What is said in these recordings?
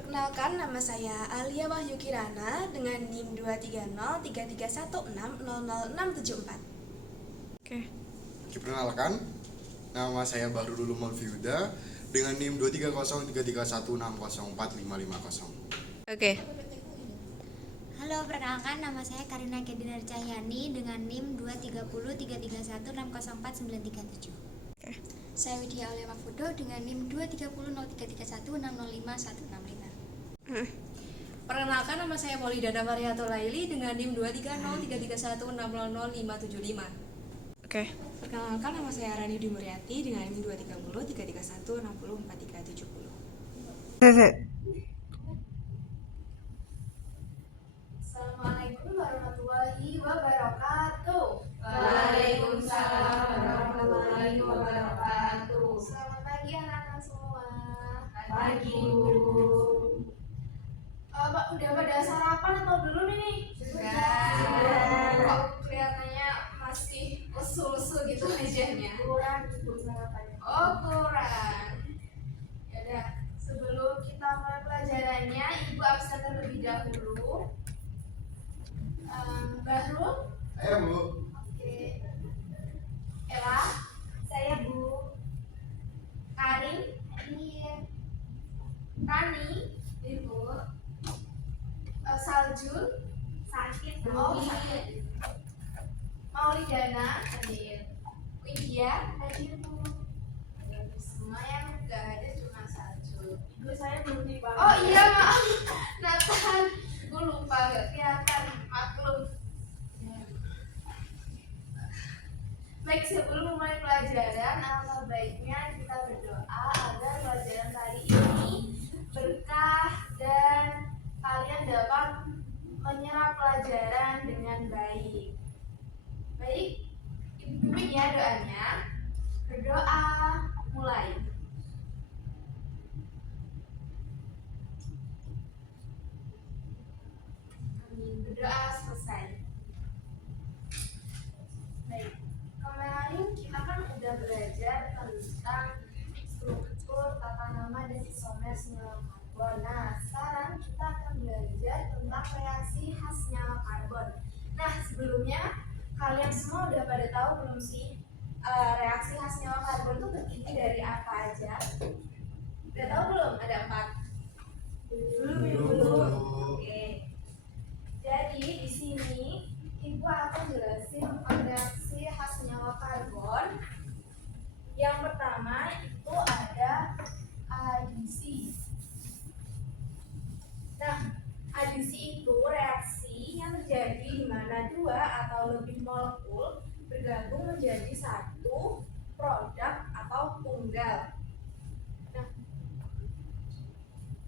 Perkenalkan, nama saya Alia Wahyu Kirana dengan NIM 2303316000674. Oke. Perkenalkan, nama saya Bahrul Ulum Alfiuda dengan NIM 2303316045550. Oke. Halo, perkenalkan nama saya Karina Kedinar Cahyani dengan NIM 2303316049337. Oke. Saya Widya Aulia Mahfudo dengan NIM 23033160165. Perkenalkan, nama saya Maulidana Mariato Laili dengan NIM 2303316000575. Oke. Perkenalkan, nama saya Rani Dimuryati dengan NIM 23033160437. Assalamualaikum warahmatullahi wabarakatuh. Waalaikumsalam warahmatullahi wabarakatuh. Selamat pagi anak-anak semua. Pagi, Bu. Udah pada sarapan atau belum ini? Sudah. Kok kelihatannya masih lesu-lesu gitu wajahnya? Kurang gitu sarapannya. Oh, kurang. Yaudah, sebelum kita mulai pelajarannya, Ibu absen terlebih dahulu. Bahrul? Ayo Bu. Oke. Ella? Saya Bu. Karim? Iya. Rani? Ibu. Saljul? Sakit. Oh, sakit. Maulidana? Hadir. Widya? Hadir Bu. Semua yang nggak ada cuma Saljul. Ibu saya belum dibangun. Oh iya, maaf. Nathan, gue lupa, gak kelihatan. Maklum. Baik, sebelum mulai pelajaran, alangkah baiknya kita berdoa agar pelajaran kali ini berkah dan kalian dapat menyerap pelajaran dengan baik. Baik, pimpin ya doanya. Berdoa, mulai. Amin. Berdoa selesai. Baik. Kemarin kita kan udah belajar tentang struktur, tata nama, dan isomer senyawa karbon. Nah, sekarang kita akan belajar tentang reaksi khas senyawa karbon. Nah, sebelumnya kalian semua udah pada tahu belum sih reaksi khas senyawa karbon itu terdiri dari apa aja? Udah tahu belum? Ada 4. Belum. Oke. Jadi di sini Ibu akan jelasin reaksi khas senyawa karbon. Yang pertama itu ada adisi. Nah, adisi itu reaksi yang terjadi di mana 2 atau lebih molekul bergabung menjadi satu produk atau tunggal. Nah,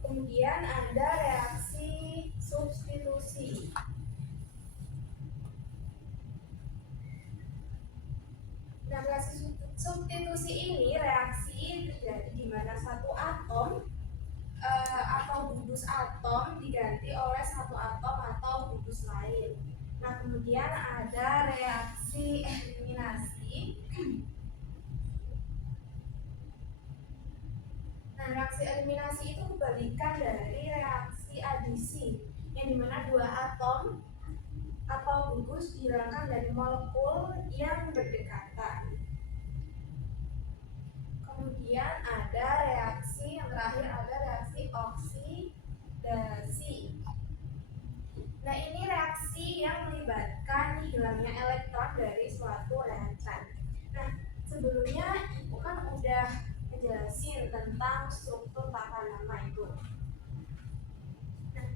kemudian ada reaksi substitusi. Nah, reaksi substitusi ini reaksi terjadi di mana satu atom atau gugus atom diganti oleh satu atom atau gugus lain. Nah, kemudian ada reaksi eliminasi. Nah, reaksi eliminasi itu kebalikan dari reaksi adisi, yang dimana 2 atom atau gugus dihilangkan dari molekul yang berdekatan. Kemudian ada reaksi yang terakhir, ada reaksi oksidasi. Nah, ini reaksi yang melibatkan hilangnya elektron dari suatu reaktan. Nah, sebelumnya Ibu kan udah ngejelasin tentang struktur tata nama itu. Nah,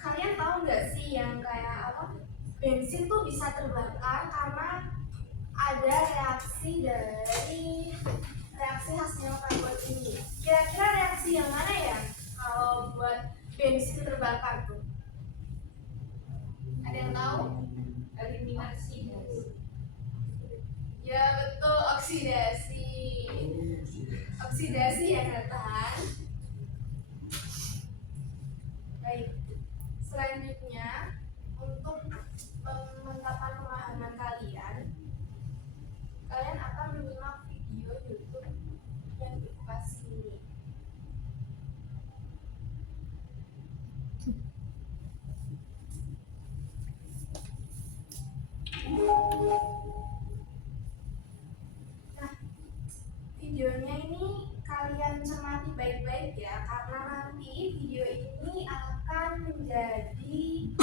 kalian tahu nggak sih yang kayak apa? Bensin tuh bisa terbakar karena ada reaksi dari reaksi khas senyawa karbon ini. Kira-kira reaksi yang mana ya kalau buat bensin terbakar tuh? Ada yang tahu? Eliminasi. Ya betul, oksidasi. Oksidasi ya Nathan. Baik. Selanjutnya untuk mengungkapkan pemahaman kalian akan menyimak video YouTube yang dibuka sini. menjadi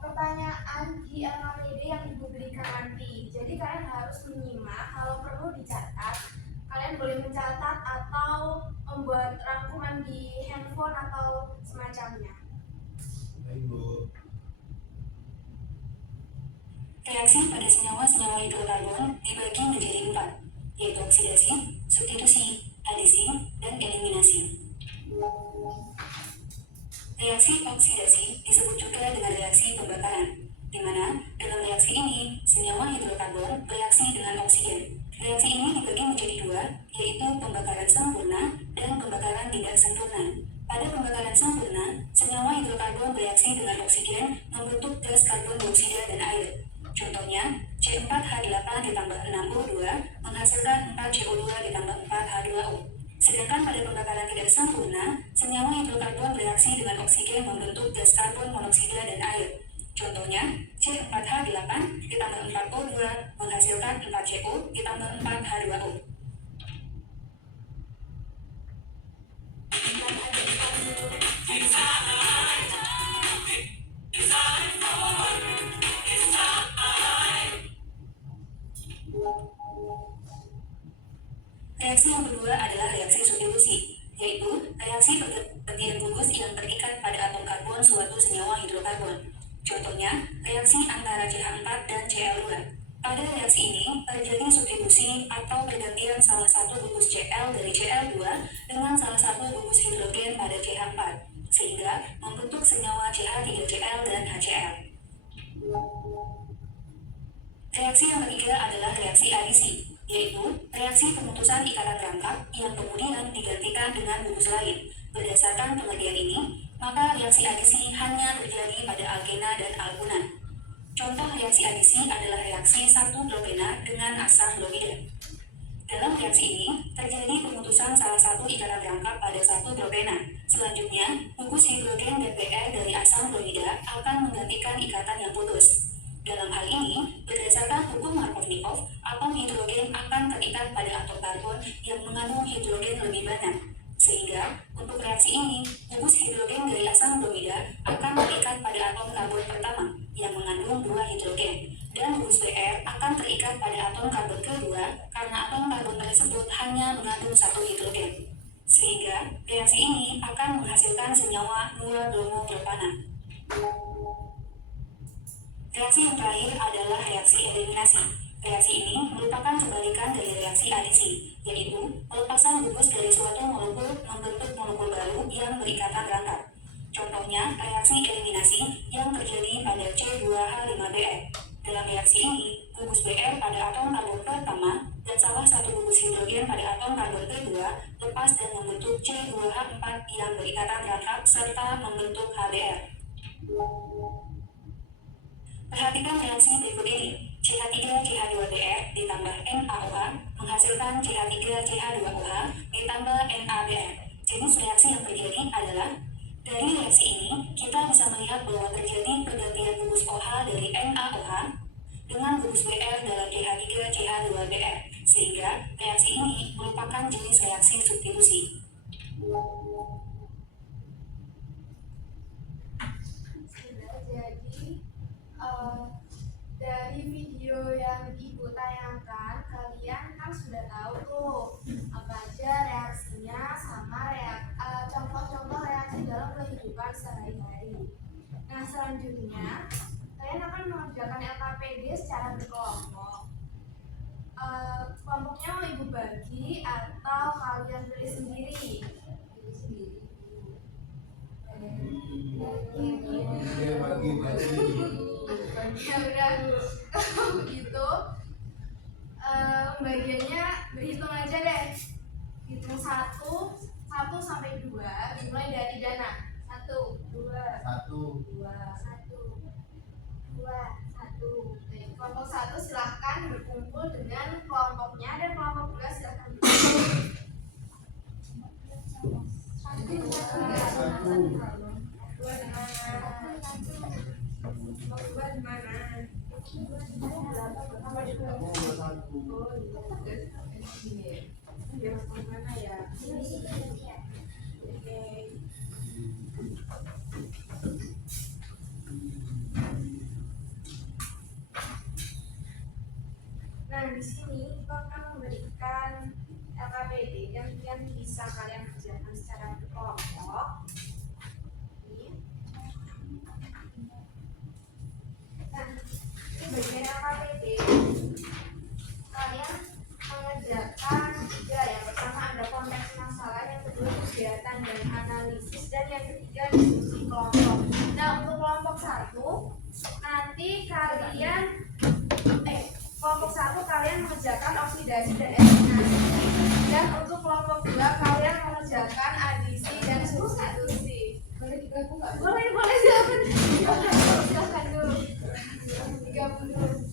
pertanyaan di LKPD yang Ibu berikan nanti. Jadi kalian harus menyimak, kalau perlu dicatat. Kalian boleh mencatat atau membuat rangkuman di handphone atau semacamnya. Reaksi pada senyawa-senyawa hidrokarbon dibagi menjadi 4, yaitu oksidasi, substitusi, adisi, dan eliminasi. Reaksi oksidasi disebut juga dengan reaksi pembakaran, di mana dalam reaksi ini senyawa hidrokarbon bereaksi dengan oksigen. Reaksi ini dibagi menjadi 2, yaitu pembakaran sempurna dan pembakaran tidak sempurna. Pada pembakaran sempurna, senyawa hidrokarbon bereaksi dengan oksigen membentuk gas karbon dioksida dan air. Contohnya, C4H8 ditambah 6O2 menghasilkan 4CO2 ditambah 4H2O. Sedangkan pada pembakaran tidak sempurna, senyawa hidrokarbon bereaksi dengan oksigen membentuk gas karbon monoksida dan air. Contohnya, C4H8 ditambah 4O2 menghasilkan 4CO ditambah 4H2O. Reaksi yang kedua adalah reaksi substitusi, yaitu reaksi pergantian gugus yang terikat pada atom karbon suatu senyawa hidrokarbon. Contohnya, reaksi antara CH4 dan Cl2. Pada reaksi ini, terjadi substitusi atau pergantian salah satu gugus Cl dari Cl2 dengan salah satu gugus hidrogen pada CH4, sehingga membentuk senyawa CH3Cl dan HCl. Reaksi yang ketiga adalah reaksi adisi, yaitu reaksi pemutusan ikatan rangkap yang kemudian digantikan dengan gugus lain. Berdasarkan pengertian ini, maka reaksi adisi hanya terjadi pada alkena dan alkuna. Contoh reaksi adisi adalah reaksi 1-propena dengan asam klorida. Dalam reaksi ini, terjadi pemutusan salah satu ikatan rangkap pada 1-propena. Selanjutnya, gugus hidrogen DPR dari asam klorida akan menggantikan ikatan yang putus. Dalam hal ini, berdasarkan hukum Markovnikov, atom hidrogen akan terikat pada atom karbon yang mengandung hidrogen lebih banyak. Sehingga, untuk reaksi ini, gugus hidrogen dari asam klorida akan terikat pada atom karbon pertama yang mengandung 2 hidrogen, dan gugus Br akan terikat pada atom karbon kedua karena atom karbon tersebut hanya mengandung 1 hidrogen. Sehingga, reaksi ini akan menghasilkan senyawa 2-bromopropana. Reaksi yang terakhir adalah reaksi eliminasi. Reaksi ini merupakan kebalikan dari reaksi adisi, yaitu pelepasan gugus dari suatu molekul membentuk molekul baru yang berikatan rangkap. Contohnya, reaksi eliminasi yang terjadi pada C2H5Br. Dalam reaksi ini, gugus Br pada atom karbon pertama dan salah satu gugus hidrogen pada atom karbon kedua lepas dan membentuk C2H4 yang berikatan rangkap serta membentuk HBr. Perhatikan reaksi berikut ini. CH3CH2Br ditambah NaOH menghasilkan CH3CH2OH ditambah NaBr. Jenis reaksi yang terjadi adalah, dari reaksi ini, kita bisa melihat bahwa terjadi pergantian gugus OH dari NaOH dengan gugus Br dalam CH3CH2Br, sehingga reaksi ini merupakan jenis reaksi substitusi. Dari video yang Ibu tayangkan, kalian kan sudah tahu tuh apa aja reaksinya sama contoh-contoh reaksi dalam kehidupan sehari-hari. Nah, selanjutnya kalian akan mengerjakan LKPD secara berkelompok. Kelompoknya mau Ibu bagi atau kalian tulis sendiri? Ya udah, kalau begitu pembagiannya berhitung aja deh. Hitung 1 sampai 2, dimulai dari Dana. 1, 2, 1, 2, 1, 2, 1. Kelompok 1 silahkan berkumpul dengan kelompoknya dan kelompok 2 silahkan berkumpul. 1, 2, 1. Aku akan memberikan LKPD yang bisa kalian kerjakan secara berkelompok. Ini. Nah, ini bagian LKPD. Kalian mengerjakan tiga. Yang pertama ada konteks masalah, yang kedua kegiatan dan analisis, dan yang ketiga diskusi kelompok. Nah, untuk kelompok satu nanti kalian kelompok satu kalian mengerjakan oksidasi dan eliminasi, dan untuk kelompok dua kalian mengerjakan adisi dan substitusi. Boleh digabung nggak? Boleh silakan dulu digabung dulu.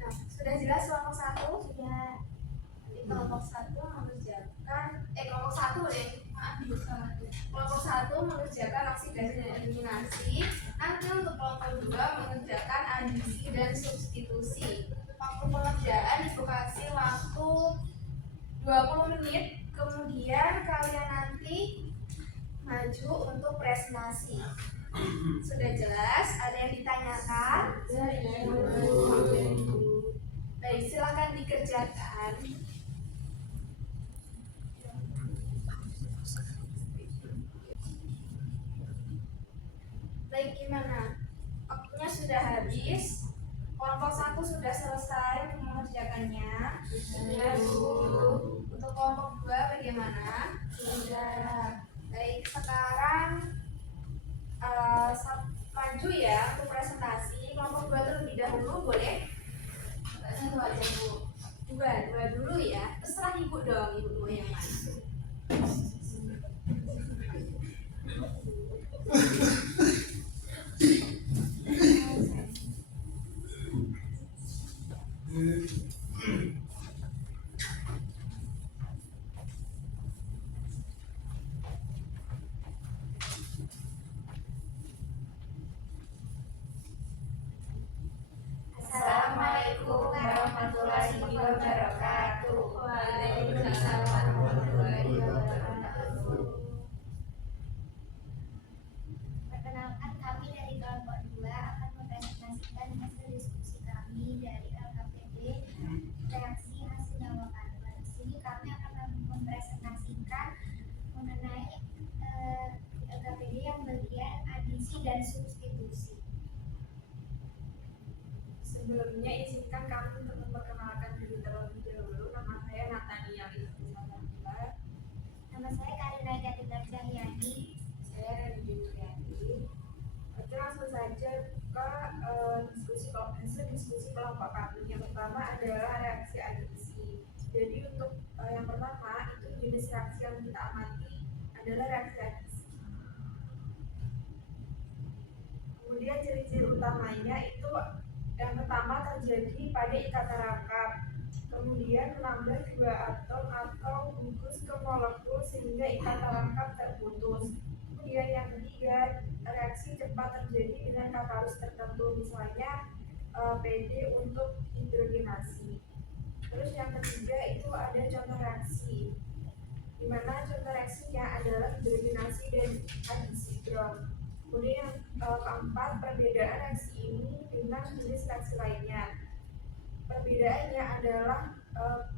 Nah, sudah jelas kelompok satu? Sudah. Nanti kelompok satu mengerjakan kelompok satu deh. Kelompok satu mengerjakan oksidasi dan eliminasi. Nanti untuk kelompok dua mengerjakan adisi dan substitusi. Waktu pengerjaan ibu kasih waktu 20 menit. Kemudian kalian nanti maju untuk presentasi. Sudah jelas? Ada yang ditanyakan? Baik, silakan dikerjakan. Baik, gimana? Waktunya sudah habis. Kelompok satu sudah selesai mengerjakannya. Sudah, Bu. Untuk kelompok dua bagaimana? Sudah. Baik, sekarang maju ya untuk presentasi. Kelompok dua terlebih dahulu, boleh? Satu aja, Bu. Dua dulu ya. Terserah ibu dong, ibu mau yang mana? Assalamualaikum warahmatullahi wabarakatuh. Waalaikumsalam warahmatullahi wabarakatuh. Perkenalkan, kami dari kelompok 2 akan mempresentasikan hasil diskusi kami dari LKPD reaksi hasil nyawa karbon. Di sini kami akan mempresentasikan mengenai LKPD yang bagian adisi dan substitusi. Sebelumnya izinkan kami untuk memperkenalkan diri terlebih dahulu. Nama saya Natania Lisandra. Nama saya Karina Katina Cahyani. Saya Reni Juliati. Oke, langsung saja ke diskusi kelompok kami. Yang pertama adalah reaksi adisi. Jadi untuk yang pertama itu jenis reaksi yang kita amati adalah reaksi adisi. Kemudian ciri-ciri utamanya itu yang pertama terjadi pada ikatan rangkap, kemudian menambah dua atom atau gugus ke molekul sehingga ikatan rangkap terputus. Kemudian yang ketiga, reaksi cepat terjadi dengan katalis tertentu, misalnya PD untuk hidrogenasi. Terus yang ketiga itu ada contoh reaksi, di mana contoh reaksinya adalah hidrogenasi dan adisi brom. Kemudian yang keempat, perbedaan reaksi ini dengan jenis reaksi lainnya. Perbedaannya adalah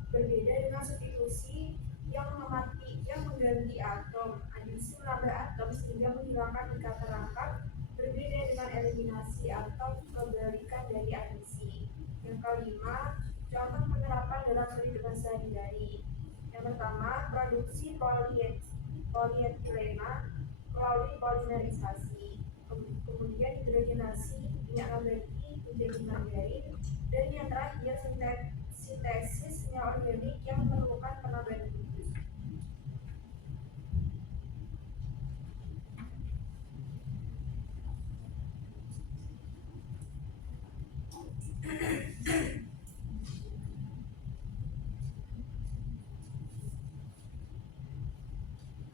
berbeda dengan substitusi yang mengganti atom, adisi menambah atom sehingga menghilangkan ikatan rangkap, berbeda dengan eliminasi atau kebalikan dari adisi. Yang kelima, contoh penerapan dalam kehidupan sehari-hari. Yang pertama, produksi polietilena melalui polimerisasi. Kemudian hidrogenasi minyak nabati menjadi margarin, dan yang terakhir sintesis senyawa organik yang memerlukan penambahan gugus.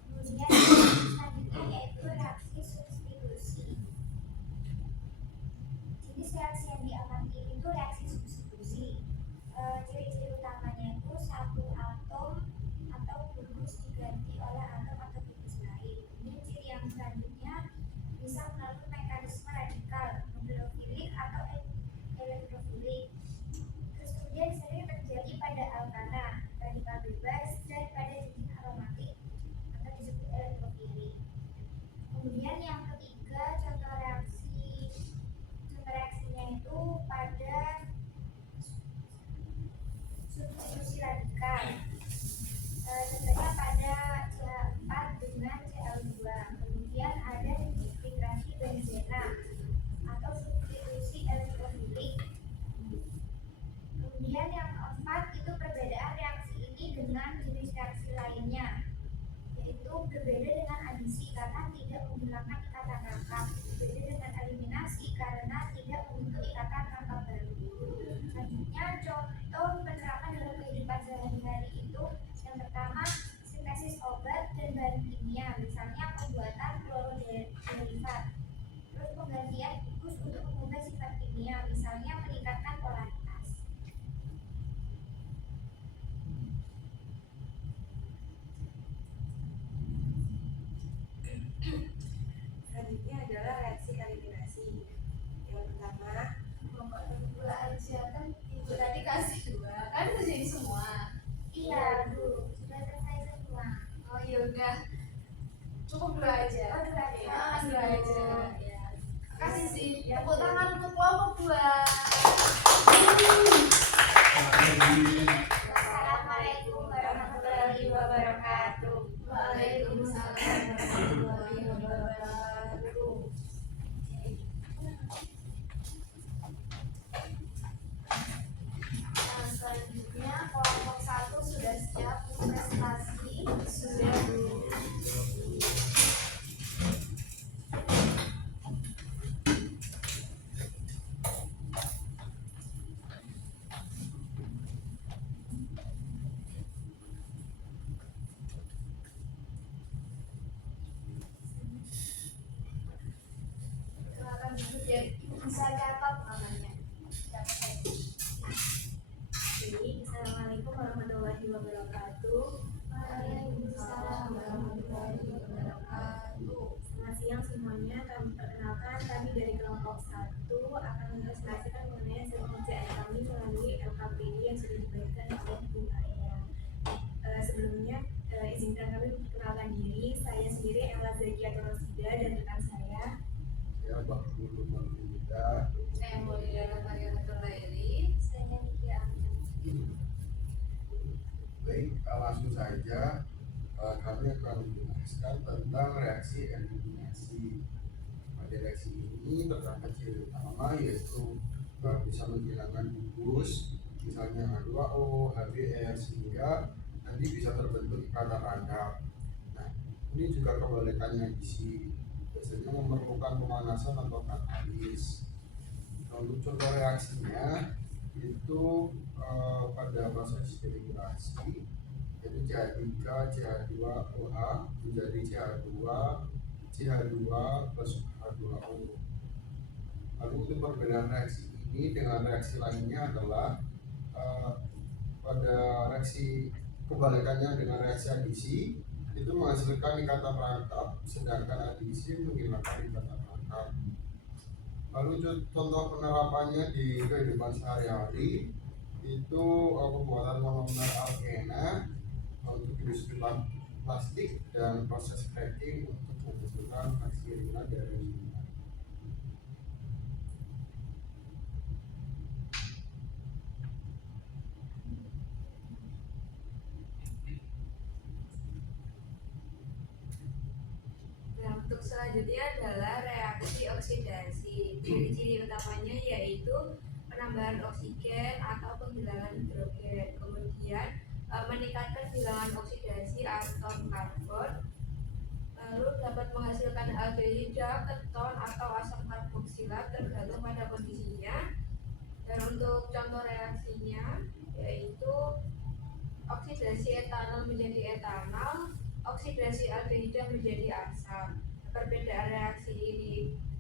Kemudian selanjutnya yaitu reaksi substitusi. Jenis ikan. Contohnya pada CH4 dengan Cl2. Kemudian ada nitrasi benzena atau substitusi elektrofilik. Kemudian yang keempat itu perbedaan reaksi ini dengan jenis reaksi lainnya, yaitu berbeda dengan adisi karena tidak menghilangkan ikatan rangkap, berbeda dengan eliminasi karena tidak membentuk ikatan rangkap baru. Selanjutnya contoh penerapan dalam kehidupan sehari-hari itu yang pertama sintesis obat dan bahan kimia, misalnya pembuatan kloroderivat. Terus penggantian gugus untuk mengubah sifat kimia, misalnya meningkatkan polaritas. Selanjutnya adalah reaksi eliminasi. Yang pertama, Bapak dua aja kan ibu tadi kasih dua kan udah jadi semua. Iya, Bu, sudah selesai semua. Oh ya udah cukup dua aja. Oh, dua aja. Ah, dua aja. Ya. Kasih sih tepuk tangan untuk kelompok dua. Assalamualaikum warahmatullahi wabarakatuh. Waalaikumsalam warahmatullahi wabarakatuh. Nah, selanjutnya kelompok 1 sudah siap prestasi sudah. Silakan duduk ya, bisa catat namanya. Catat aja. Jadi, Assalamualaikum warahmatullahi wabarakatuh. Waalaikumsalam warahmatullahi wabarakatuh. selamat siang semuanya. Kami perkenalkan, kami dari kelompok 1 akan mempresentasikan mengenai hasil pekerjaan kami melalui LKPD yang sudah diberikan oleh Bu Aya. Sebelumnya, izinkan kami perkenalkan diri. Saya sendiri Ella Zakia Rosida dan rekan saya. Ya, Bapak Guru Maulida. Saya Maulida Mariatul Laili. Saya Nikia Amin. Baik, langsung saja kami akan menjelaskan tentang reaksi eliminasi. Pada reaksi ini terdapat ciri utama yaitu bisa menghilangkan gugus, misalnya H2O, HBr, sehingga nanti bisa terbentuk ikatan rangkap. Nah, ini juga kebalikannya isi, biasanya memerlukan pemanasan atau katalis. Nah, untuk contoh reaksinya itu pada proses degradasi yaitu CH3 CH2OH menjadi CH2 plus H2O. Lalu untuk perbedaan reaksi ini dengan reaksi lainnya adalah pada reaksi kebalikannya dengan reaksi adisi itu menghasilkan ikatan rangkap, sedangkan adisi menghilangkan ikatan rangkap. Lalu contoh penerapannya di kehidupan sehari-hari itu pembuatan monomer alkena untuk industri plastik dan proses cracking untuk pembentukan aksirina dari minyak. Nah, untuk selanjutnya adalah reaksi oksidasi. Ciri-ciri utamanya yaitu penambahan oksigen atau penghilangan hidrogen. Kemudian meningkatkan bilangan oksidasi atom karbon. Lalu dapat menghasilkan aldehida, keton atau asam karboksilat tergantung pada kondisinya. Dan untuk contoh reaksinya yaitu oksidasi etanol menjadi etanol, oksidasi aldehida menjadi asam. Perbedaan reaksi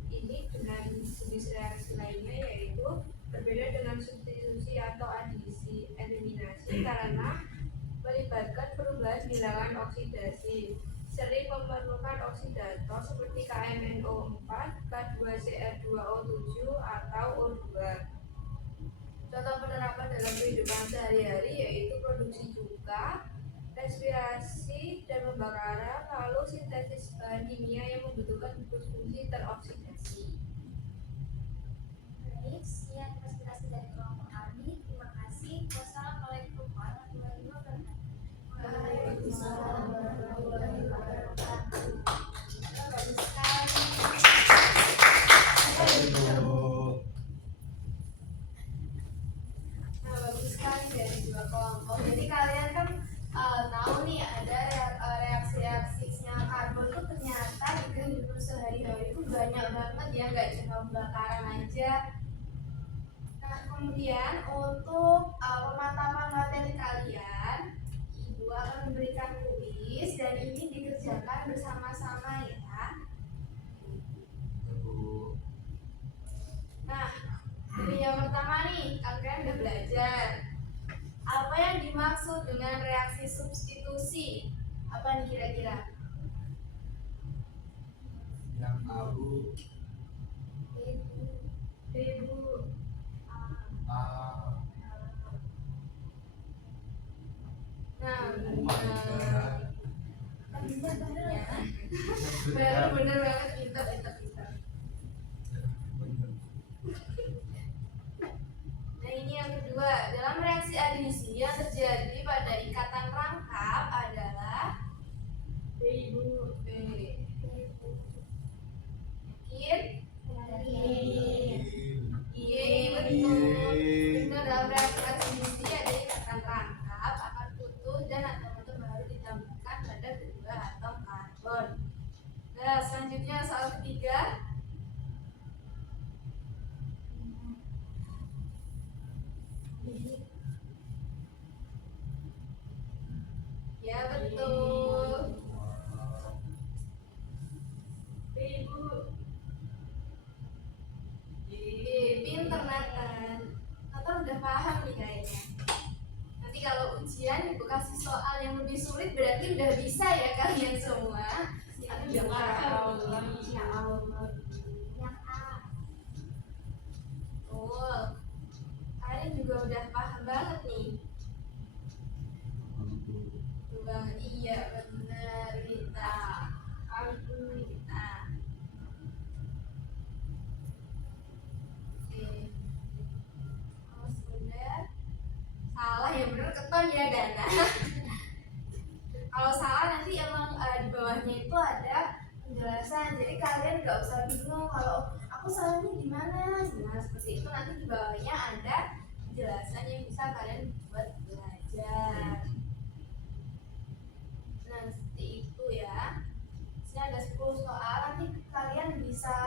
ini dengan jenis reaksi lainnya yaitu berbeda dengan substitusi atau adisi. Eliminasi karena melibatkan perubahan bilangan oksidasi, sering memerlukan oksidator seperti KMNO4, K2CR2O7 atau O2. Contoh penerapan dalam kehidupan sehari-hari yaitu produksi cuka, respirasi dan pembakaran, lalu sintesis bahan kimia yang membutuhkan gugus fungsi teroksidasi. Baik, sekian presentasi dari kelompok kami. Terima kasih. Wassalamualaikum warahmatullahi wabarakatuh. nggak cuma bakaran aja. Nah, kemudian untuk pemataman materi kalian, Ibu akan memberikan kuis dan ini dikerjakan bersama-sama ya. Nah, dari yang pertama nih, kalian udah belajar apa yang dimaksud dengan reaksi substitusi. Apa nih kira-kira? Yang tahu Ibu. Nah, bener banget, pintar. Nah, ini yang kedua, dalam reaksi adisi yang terjadi pada ikatan rangkap adalah Ibu. Yakin? Iya, betul. Benar, dalam reaksi adisi ada ikatan rangkap akan putus dan atom-atom baru ditambahkan pada kedua atom karbon. Nah, selanjutnya soal ketiga. Ya, betul. Ibu. Pinter Nathan. Nathan udah paham nih kayaknya. Nanti kalau ujian Ibu kasih soal yang lebih sulit berarti udah bisa ya kalian semua. Tapi udah paham. Ya Allah. Yang A. Betul. Kalian juga udah paham banget nih. Bang, iya benar Rita. Aku Rita. Oke. Kalau sudah salah ya benar keton ya Dana. Kalau salah nanti emang di bawahnya itu ada penjelasan. Jadi kalian nggak usah bingung kalau aku salahnya di mana. Nah seperti itu nanti di bawahnya ada penjelasan yang bisa kalian buat belajar. Nah seperti itu ya. Sini ada 10 soal, nanti kalian bisa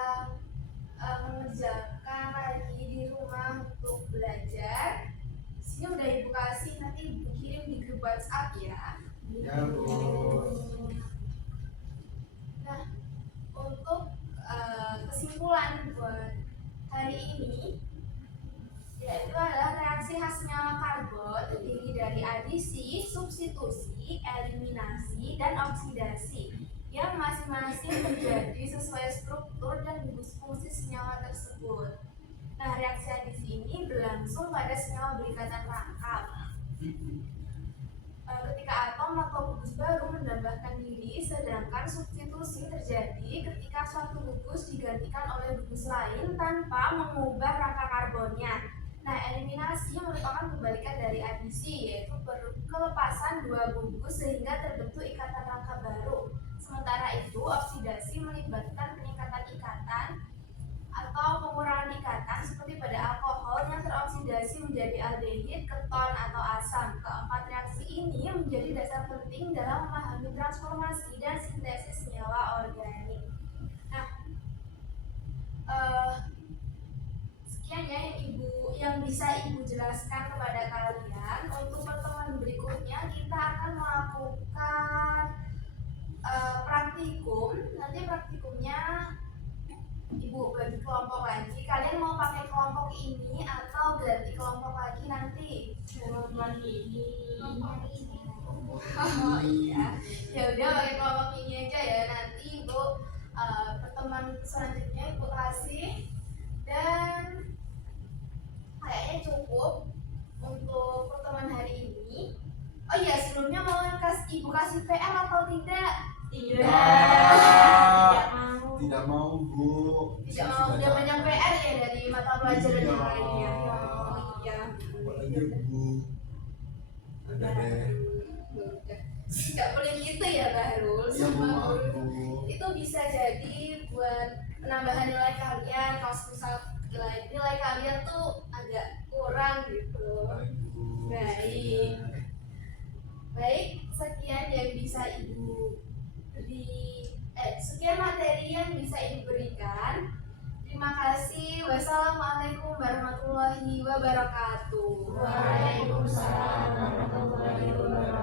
mengerjakan lagi di rumah untuk belajar. Sini udah Ibu kasih, nanti Ibu kirim di grup WhatsApp ya. Ya, Bu. Nah untuk kesimpulan buat hari ini yaitu adalah reaksi khas senyawa karbon terdiri dari adisi, substitusi, eliminasi, dan oksidasi yang masing-masing terjadi sesuai struktur dan fungsi senyawa tersebut. Nah, reaksi adisi ini berlangsung pada senyawa berikatan rangkap. Ketika atom atau gugus baru menambahkan diri, sedangkan substitusi terjadi ketika suatu gugus digantikan oleh gugus lain tanpa mengubah rangka karbonnya. Nah, eliminasi merupakan kebalikan dari adisi, yaitu kelepasan dua gugus sehingga terbentuk ikatan rangka baru. Sementara itu, oksidasi melibatkan peningkatan ikatan atau pengurangan ikatan seperti pada alkohol yang teroksidasi menjadi aldehid, keton, atau asam. Keempat reaksi ini menjadi dasar penting dalam memahami transformasi dan sintesis senyawa organik. Nah, sekian ya yang bisa Ibu jelaskan kepada kalian. Untuk pertemuan berikutnya kita akan melakukan praktikum. Nanti praktikumnya Ibu bagi kelompok lagi. Kalian mau pakai kelompok ini atau ganti kelompok lagi nanti? Kelompok ini. Oh iya. Ya udah pakai kelompok ini aja ya. Nanti Ibu pertemuan selanjutnya Ibu kasih. Dan kayaknya cukup untuk pertemuan hari ini. Oh iya, sebelumnya mau Ibu kasih PR atau tidak? Tidak mau, Bu. Tidak mau, udah banyak PR ya dari mata pelajaran yang lainnya. Oh iya. Apalagi Bu. Ada deh. Gak boleh gitu ya Bahrul. Ya, Bu, maaf, Bu. Itu bisa jadi buat penambahan nilai kalian. Kalau misal nilai kalian tuh agak kurang gitu. Baik. Baik, sekian yang bisa Ibu sekian materi yang bisa Ibu berikan. Terima Terima kasih. Wassalamualaikum warahmatullahi wabarakatuh. Waalaikumsalam warahmatullahi wabarakatuh.